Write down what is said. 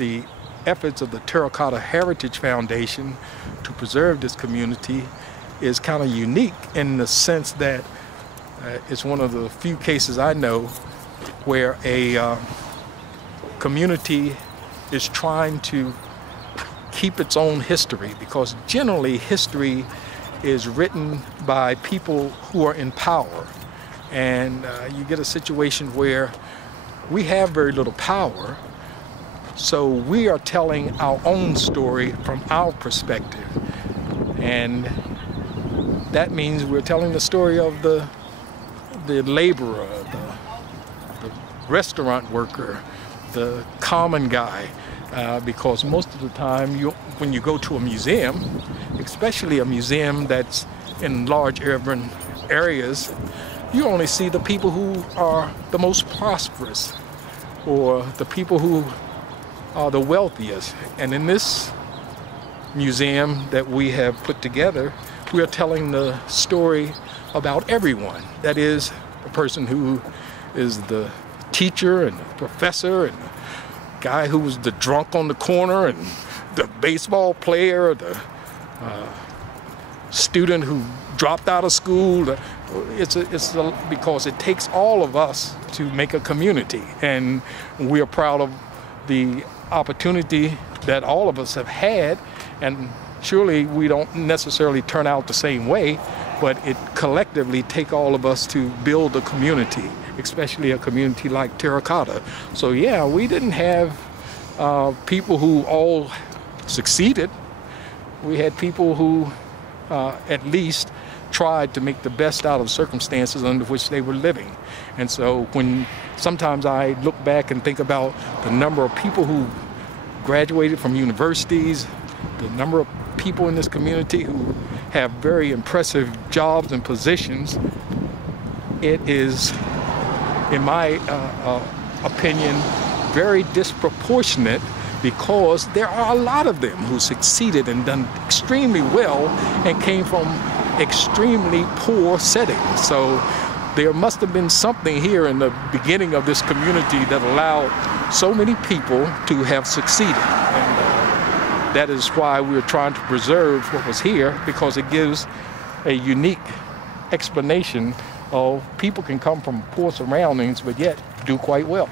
the efforts of the Terra Cotta Heritage Foundation to preserve this community is kind of unique in the sense that it's one of the few cases I know where a community is trying to keep its own history, because generally history is written by people who are in power, and you get a situation where we have very little power, so we are telling our own story from our perspective, and that means we're telling the story of the laborer, the restaurant worker, the common guy, because most of the time when you go to a museum, especially a museum that's in large urban areas, you only see the people who are the most prosperous or the people who are the wealthiest. And in this museum that we have put together, we are telling the story about everyone. That is, the person who is the teacher and the professor and the guy who was the drunk on the corner and the baseball player, the student who dropped out of school. Because it takes all of us to make a community, and we are proud of the opportunity that all of us have had, and surely we don't necessarily turn out the same way, but it collectively take all of us to build a community, especially a community like Terra Cotta. So yeah, we didn't have people who all succeeded. We had people who at least tried to make the best out of circumstances under which they were living. And so when sometimes I look back and think about the number of people who graduated from universities, the number of people in this community who have very impressive jobs and positions, it is, in my opinion, very disproportionate, because there are a lot of them who succeeded and done extremely well and came from extremely poor settings. So there must have been something here in the beginning of this community that allowed so many people to have succeeded. And that is why we're trying to preserve what was here, because it gives a unique explanation of people can come from poor surroundings but yet do quite well.